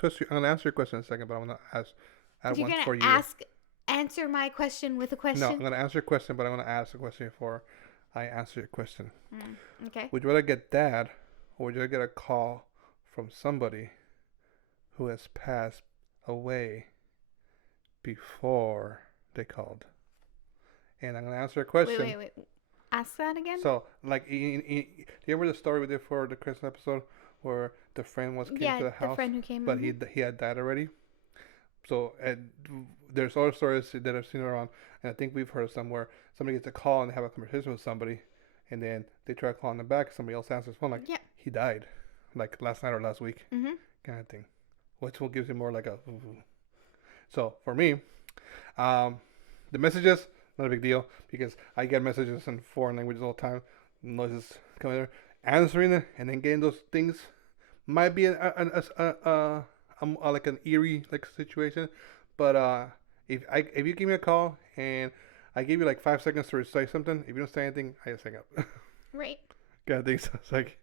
answer your question in a second, but I'm gonna add one for you. Answer my question with a question? No, I'm gonna answer your question, but I'm gonna ask a question before I answer your question. Okay. Would you rather get that, or would you rather get a call from somebody who has passed away before they called? And I'm gonna answer a question. Wait. Ask that again. So, like, do you remember the story we did for the Christmas episode where the friend came to the house, the friend who came, but he had died already? So, there's other stories that I've seen around, and I think we've heard some where somebody gets a call and they have a conversation with somebody, and then they try calling them back, somebody else answers the phone, like, he died, like last night or last week, kind of thing. Which one gives you more like a... So, for me, the messages, not a big deal, because I get messages in foreign languages all the time, noises coming there, answering it, and then getting those things might be like an eerie like situation, but if you give me a call and I give you like 5 seconds to say something, if you don't say anything, I just hang up. Right. God, so it's like,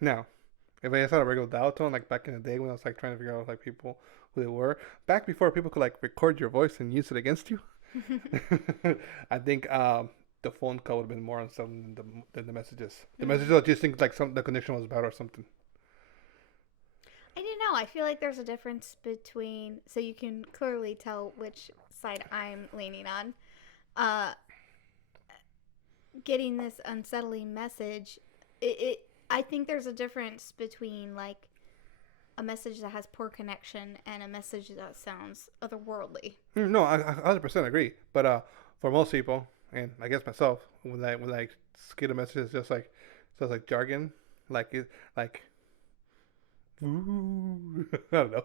now, if I just had a regular dial tone, like back in the day when I was like trying to figure out like people who they were, back before people could like record your voice and use it against you, I think the phone call would have been more unsettling than the messages. The messages, I just think like the connection was bad or something. I don't know. I feel like there's a difference between, so you can clearly tell which side I'm leaning on. Getting this unsettling message, I think there's a difference between like a message that has poor connection and a message that sounds otherworldly. No, I 100% agree. But for most people, and I guess myself, when I get a message, it's just like jargon, like ooh, I don't know.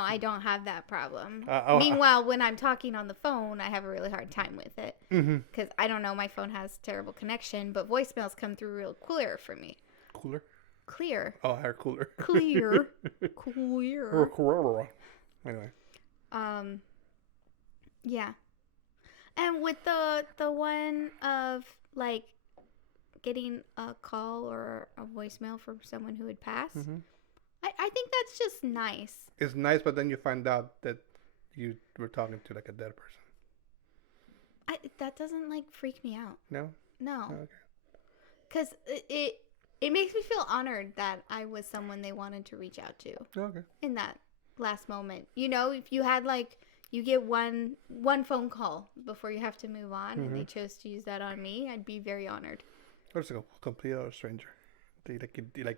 I don't have that problem. Meanwhile, when I'm talking on the phone, I have a really hard time with it because I don't know, my phone has terrible connection, but voicemails come through real clear for me. Clear. Oh, hair cooler. Clear. Anyway. Yeah. And with the one of like getting a call or a voicemail from someone who had passed, I think that's just nice. It's nice, but then you find out that you were talking to like a dead person. That doesn't like freak me out. No? No. Oh, okay. Because it makes me feel honored that I was someone they wanted to reach out to. Okay. In that last moment. If you had like, you get one phone call before you have to move on and they chose to use that on me, I'd be very honored. Or just a complete other stranger. You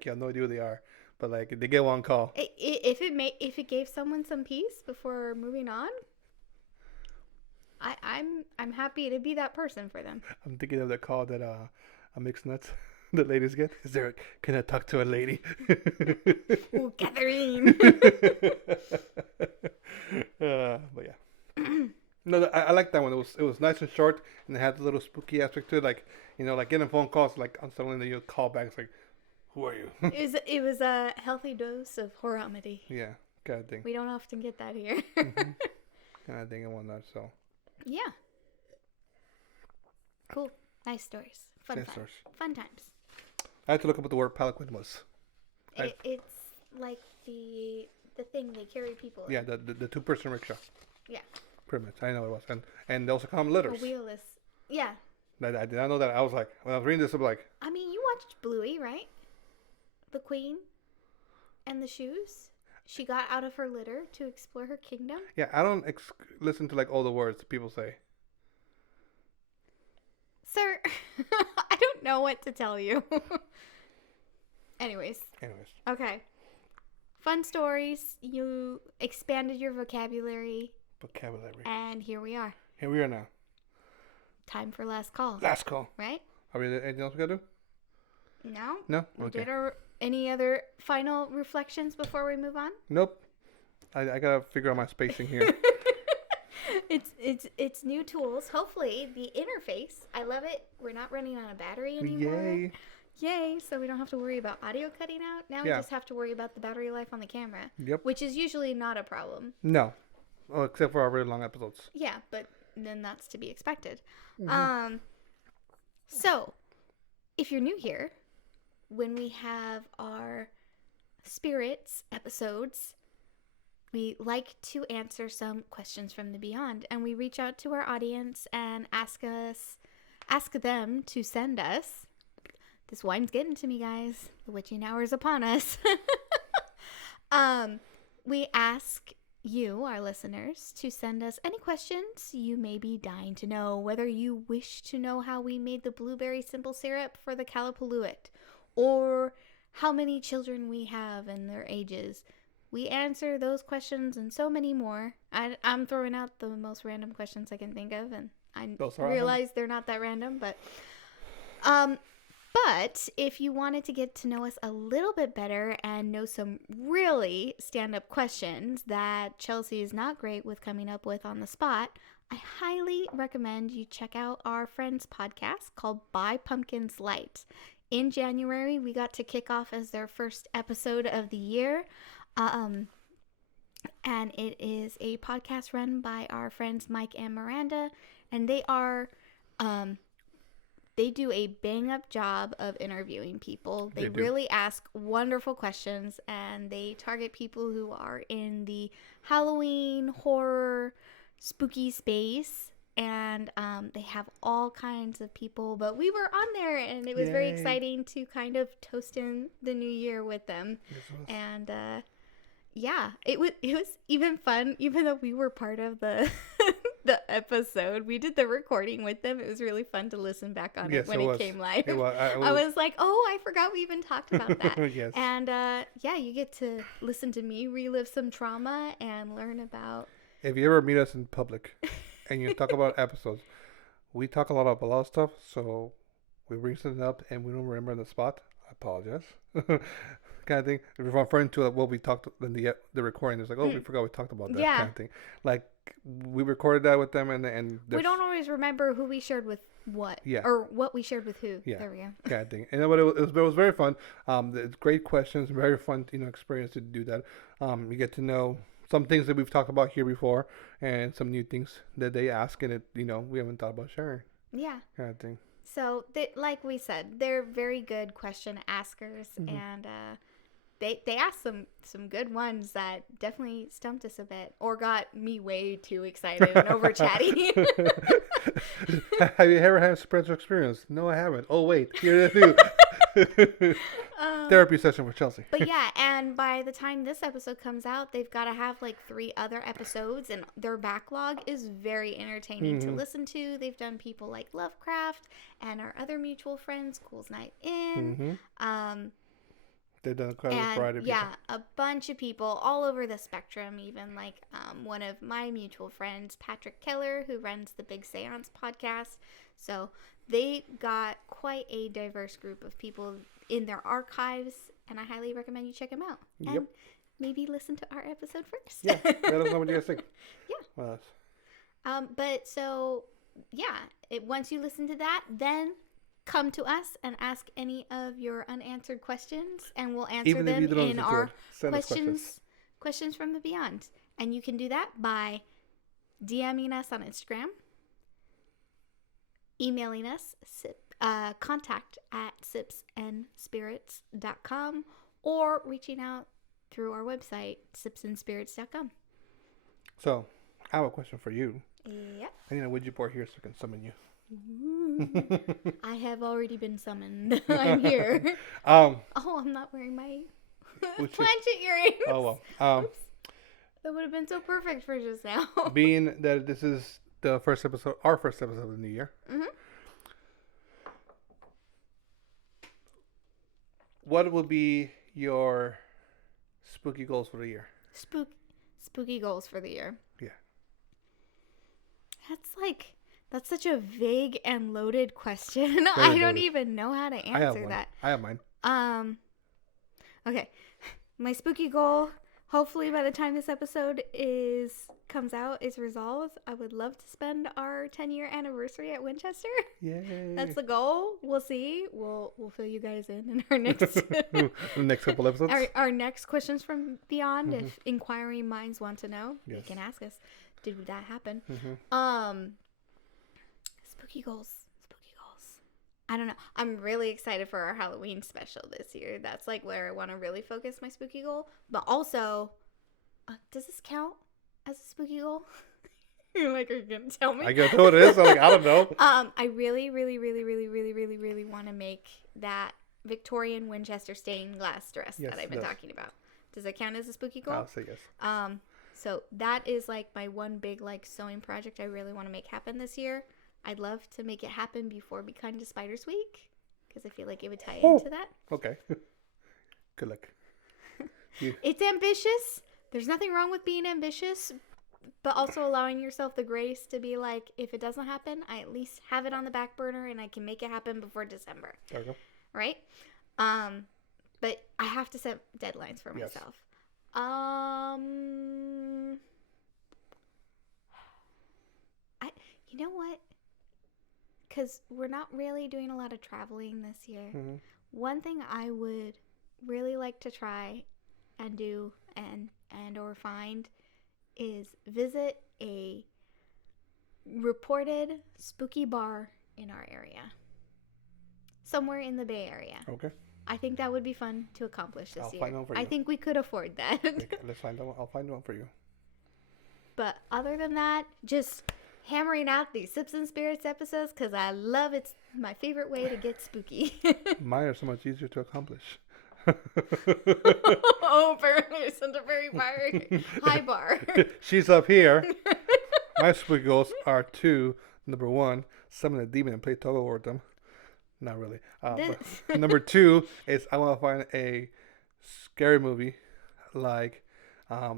have no idea who they are, but like they get one call. If it gave someone some peace before moving on, I'm happy to be that person for them. I'm thinking of the call that a mixed nuts the ladies get. Can I talk to a lady? Ooh, Catherine. But yeah. No, I like that one. It was nice and short, and it had a little spooky aspect to it. Like, like getting phone calls, like on someone that you call back. It's like, who are you? It was a healthy dose of horror-comedy. Yeah, kind of thing. We don't often get that here. Kind of thing and whatnot. So. Yeah. Cool. Nice stories. Fun times. I had to look up what the word palanquin was. It's like the thing they carry people in. Yeah, the two-person rickshaw. Yeah. Pretty much. I know it was. And they also call them litters. A wheelless. Yeah. I did not know that. I was like, when I was reading this, I'm like... I mean, you watched Bluey, right? The Queen and the shoes. She got out of her litter to explore her kingdom. Yeah, I don't listen to like all the words people say. Sir, I don't know what to tell you. Anyways. Okay. Fun stories. You expanded your vocabulary. And here we are. Now. Time for last call. Last call. Right? Are we anything else we gotta do? No. No? Okay. Any other final reflections before we move on? Nope. I gotta figure out my spacing here. It's new tools. Hopefully the interface. I love it. We're not running on a battery anymore. Yay. So we don't have to worry about audio cutting out. Now we just have to worry about the battery life on the camera. Yep. Which is usually not a problem. No. Oh, except for our really long episodes. Yeah, but then that's to be expected. Mm-hmm. So if you're new here, when we have our spirits episodes, we like to answer some questions from the beyond, and we reach out to our audience and ask them to send us. This wine's getting to me, guys. The witching hour is upon us. We ask you, our listeners, to send us any questions you may be dying to know, whether you wish to know how we made the blueberry simple syrup for the Calapaluit, or how many children we have and their ages. We answer those questions and so many more. I'm throwing out the most random questions I can think of, and I realize they're not that random, but if you wanted to get to know us a little bit better and know some really stand-up questions that Chelsea is not great with coming up with on the spot, I highly recommend you check out our friend's podcast called Buy Pumpkins Light. In January, we got to kick off as their first episode of the year. And it is a podcast run by our friends Mike and Miranda, and they do a bang-up job of interviewing people. They really ask wonderful questions, and they target people who are in the Halloween, horror, spooky space, and they have all kinds of people. But we were on there, and it was very exciting to kind of toast in the new year with them. And yeah, it was even fun, even though we were part of the episode. We did the recording with them. It was really fun to listen back on it when it came live. I was like, oh, I forgot we even talked about that. Yes. And yeah, you get to listen to me relive some trauma and learn about. If you ever meet us in public and you talk about episodes, we talk a lot of stuff, so we bring something up and we don't remember on the spot. I apologize. Kind of thing. If you're referring to what we talked in the recording, it's like, oh, we forgot we talked about that kind of thing. Like, we recorded that with them, and we don't always remember who we shared with what, or what we shared with who. Yeah, there we go. Kind of thing. And it was very fun. It's great questions, very fun, experience to do that. You get to know some things that we've talked about here before, and some new things that they ask, and we haven't thought about sharing. Yeah. Kind of thing. So, like we said, they're very good question askers, and they asked some good ones that definitely stumped us a bit, or got me way too excited and over chatty. Have you ever had a spreadsheet experience? No, I haven't. Oh wait, here it is. Therapy session with Chelsea. But yeah, and by the time this episode comes out, they've got to have like 3 other episodes, and their backlog is very entertaining to listen to. They've done people like Lovecraft and our other mutual friend, School's Night In. they've done quite a And variety of people. yeah, a bunch of people all over the spectrum, even like one of my mutual friends, Patrick Keller, who runs the Big Seance podcast. So they got quite a diverse group of people in their archives, and I highly recommend you check them out. Yep. And maybe listen to our episode first. Yeah, let us know what you guys think. Yeah. Well, But so, yeah, once you listen to that, then come to us and ask any of your unanswered questions, and we'll answer even if you them don't in listen to our it, send us questions from the beyond. And you can do that by DMing us on Instagram, emailing us, contact at sipsandspirits.com, or reaching out through our website, sipsandspirits.com. So, I have a question for you. Yep. I need a Ouija board here so I can summon you. I have already been summoned. I'm here. Um. Oh, I'm not wearing my Which is- planchet earrings. Oh well. Oops. That would have been so perfect for just now. Being that this is the first episode, our first episode of the new year. Mhm. What would be your spooky goals for the year? Spooky goals for the year. Yeah. That's such a vague and loaded question. Very I don't loaded. even know how to I have answer one. that. I have mine. Okay. My spooky goal, hopefully by the time this episode comes out, is resolved. I would love to spend our 10-year anniversary at Winchester. Yay. That's the goal. We'll see. We'll fill you guys in our next The next couple episodes. our next questions from beyond. If inquiring minds want to know, Yes. you can ask us. Did that happen? Mm-hmm. Spooky goals. I don't know. I'm really excited for our Halloween special this year. That's like where I want to really focus my spooky goal. But also, does this count as a spooky goal? You're like, are you gonna tell me? I guess what it is. I'm like, I don't know. I really want to make that Victorian Winchester stained glass dress Yes, that I've it been does. talking about. Does that count as a spooky goal? I'll say yes. So that is like my one big like sewing project I really want to make happen this year. I'd love to make it happen before Be Kind to Spiders Week, because I feel like it would tie into that. Okay. Good luck. It's ambitious. There's nothing wrong with being ambitious, but also allowing yourself the grace to be like, if it doesn't happen, I at least have it on the back burner and I can make it happen before December. There we go. Right? But I have to set deadlines for Yes. myself. You know what? Because we're not really doing a lot of traveling this year. Mm-hmm. One thing I would really like to try and do and or find is visit a reported spooky bar in our area. Somewhere in the Bay Area. Okay. I think that would be fun to accomplish this year. Find one for I you. think we could afford that. Okay, let's find one. I'll find one for you. But other than that, just hammering out these Sips and Spirits episodes because I love it. It's my favorite way to get spooky. Mine are so much easier to accomplish. Oh, apparently I sent a very high bar. She's up here. My spooky goals are to, number one, summon a demon and play tug of war with them. Not really. But number two is I want to find a scary movie like, I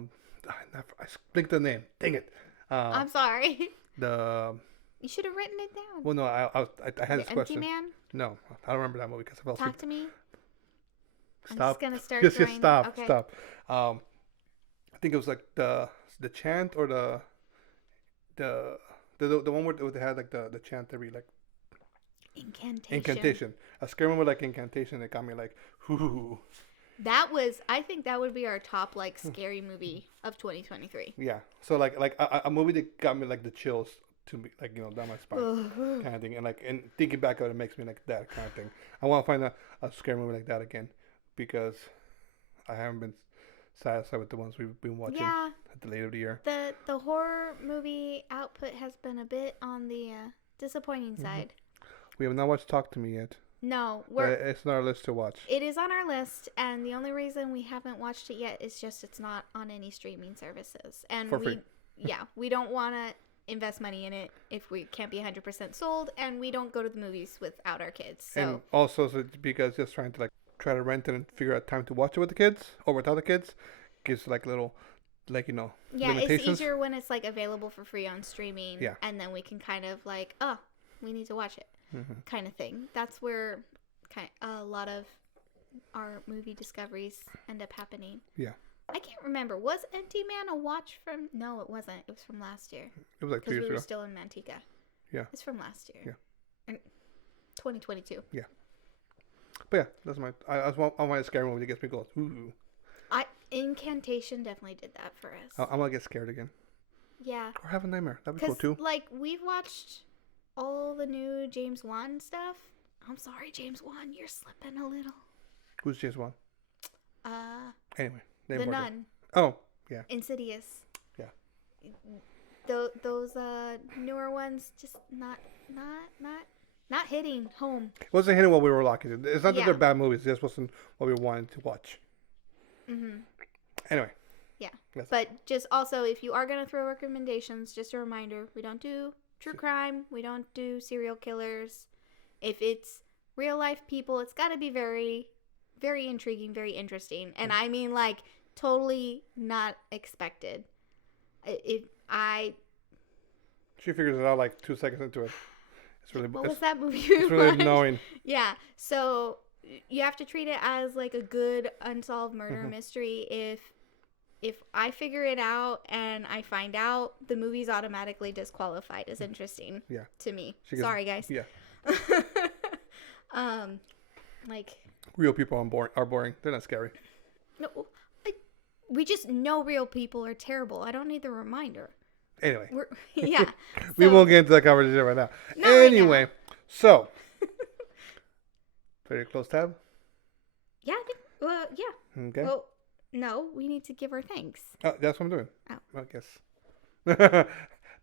blinked the name. Dang it. I'm sorry. You should have written it down. Well, no, I had this The Empty question. Man? No, I don't remember that movie because I fell asleep. Talk to me. Stop. I'm just gonna start. Just drawing. stop. Okay. Stop. I think it was like the chant or the one where they had like the chant every like incantation. A scary one with like incantation that got me like, whoo. I think that would be our top like scary movie of 2023. Yeah. So like a movie that got me like the chills to me, like, you know, down my spine kind of thing, and like, and thinking back of it makes me like that kind of thing. I want to find a scary movie like that again because I haven't been satisfied with the ones we've been watching at the late of the year. The horror movie output has been a bit on the disappointing side. We have not watched Talk to Me yet. No, but it's on our list to watch. It is on our list, and the only reason we haven't watched it yet is just it's not on any streaming services, and for free. we don't want to invest money in it if we can't be 100% sold, and we don't go to the movies without our kids. So and also because just trying to like try to rent it and figure out time to watch it with the kids or without the kids. Gives like little, like, Yeah, limitations. it's easier when it's like available for free on streaming. Yeah. And then we can kind of like, we need to watch it, kind of thing. That's where a lot of our movie discoveries end up happening. Yeah. I can't remember. Was Empty Man a watch from? No, it wasn't. It was from last year. It was like 3 years ago. Because we were still in Manteca. Yeah. It's from last year. Yeah. 2022. Yeah. But yeah, that's I want a scary movie that gets me going. Ooh. Incantation definitely did that for us. I'm gonna get scared again. Yeah. Or have a nightmare. That'd be cool too. Like, we've watched all the new James Wan stuff. I'm sorry, James Wan, you're slipping a little. Who's James Wan? Anyway. The Nun. Oh, yeah. Insidious. Yeah. Those newer ones just not hitting home. It wasn't hitting what we were locking. It's not that Yeah. they're bad movies. It just wasn't what we wanted to watch. Anyway. Yeah. Yes. But just also, if you are going to throw recommendations, just a reminder, we don't do true crime. We don't do serial killers. If it's real life people, it's got to be very, very intriguing, very interesting. And I mean, like, totally not expected. She figures it out like 2 seconds into it. It's really. What was that movie? It's really annoying. Yeah. So you have to treat it as like a good unsolved murder mystery. If I figure it out and I find out, the movie's automatically disqualified as interesting. Yeah. To me. Sorry, guys. Yeah. Like. Real people are boring. They're not scary. No. We just know real people are terrible. I don't need the reminder. Anyway. Yeah. We won't get into that conversation right now. Not right anyway, now. So. Very close tab? Yeah. Yeah. Okay. Well, no, we need to give our thanks. Oh, that's what I'm doing. Oh. I guess.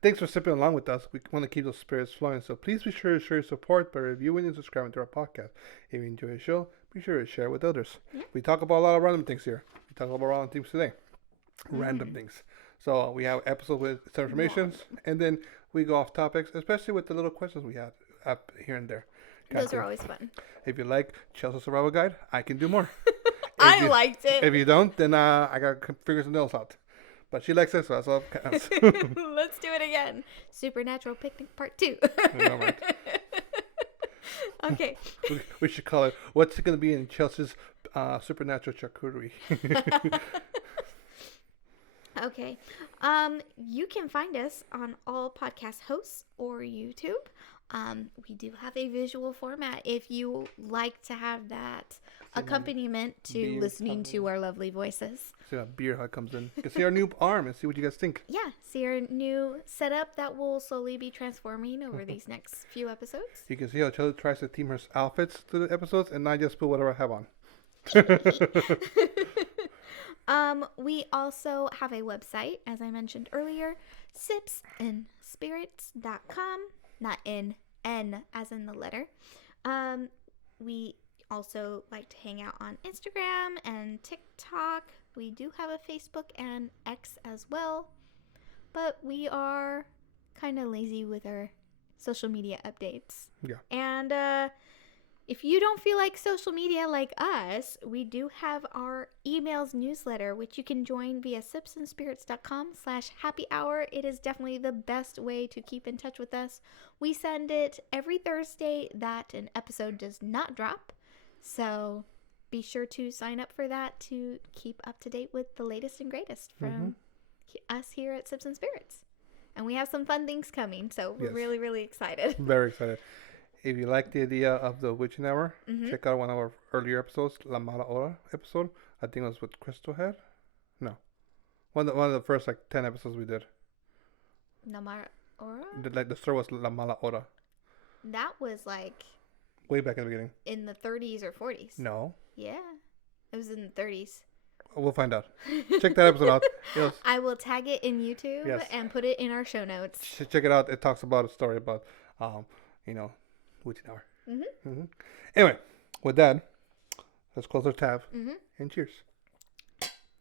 Thanks for sipping along with us. We want to keep those spirits flowing, so please be sure to show your support by reviewing and subscribing to our podcast. If you enjoy the show, be sure to share it with others. Yeah. We talk about a lot of random things here. We talk about random things today. Random things. So we have episodes with some information, and then we go off topics, especially with the little questions we have up here and there. Those are always fun. If you like Chelsea Survival Guide, I can do more. I liked it. If you don't, then I got to figure some nails out. But she likes it, so that's all that counts. Let's do it again. Supernatural Picnic Part 2. All right. Okay. We should call it, what's it going to be in Chelsea's Supernatural Charcuterie? Okay. You can find us on all podcast hosts or YouTube. We do have a visual format if you like to have that accompaniment to listening to our lovely voices. See that beer how it comes in. You can see our new arm and see what you guys think. Yeah, see our new setup that will slowly be transforming over these next few episodes. You can see how Chelsea tries to team her outfits to the episodes and I just put whatever I have on. We also have a website, as I mentioned earlier, sipsandspirits.com. Not N as in the letter. We also like to hang out on Instagram and TikTok. We do have a Facebook and X as well. But we are kind of lazy with our social media updates. Yeah. And if you don't feel like social media like us, we do have our emails newsletter, which you can join via sipsandspirits.com/happy hour. It is definitely the best way to keep in touch with us. We send it every Thursday that an episode does not drop. So be sure to sign up for that to keep up to date with the latest and greatest from us here at Sips and Spirits. And we have some fun things coming, so we're really, really excited. Very excited. If you like the idea of the witching hour, check out one of our earlier episodes, La Mala Hora episode. I think it was with Crystal Head. No. One of the first 10 episodes we did. La Mala Hora? The story was La Mala Hora. That was way back in the beginning. In the 30s or 40s. No. Yeah. It was in the 30s. We'll find out. Check that episode out. I will tag it in YouTube and put it in our show notes. Check it out. It talks about a story about, witching hour. Anyway, with that, let's close our tab and cheers.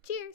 Cheers.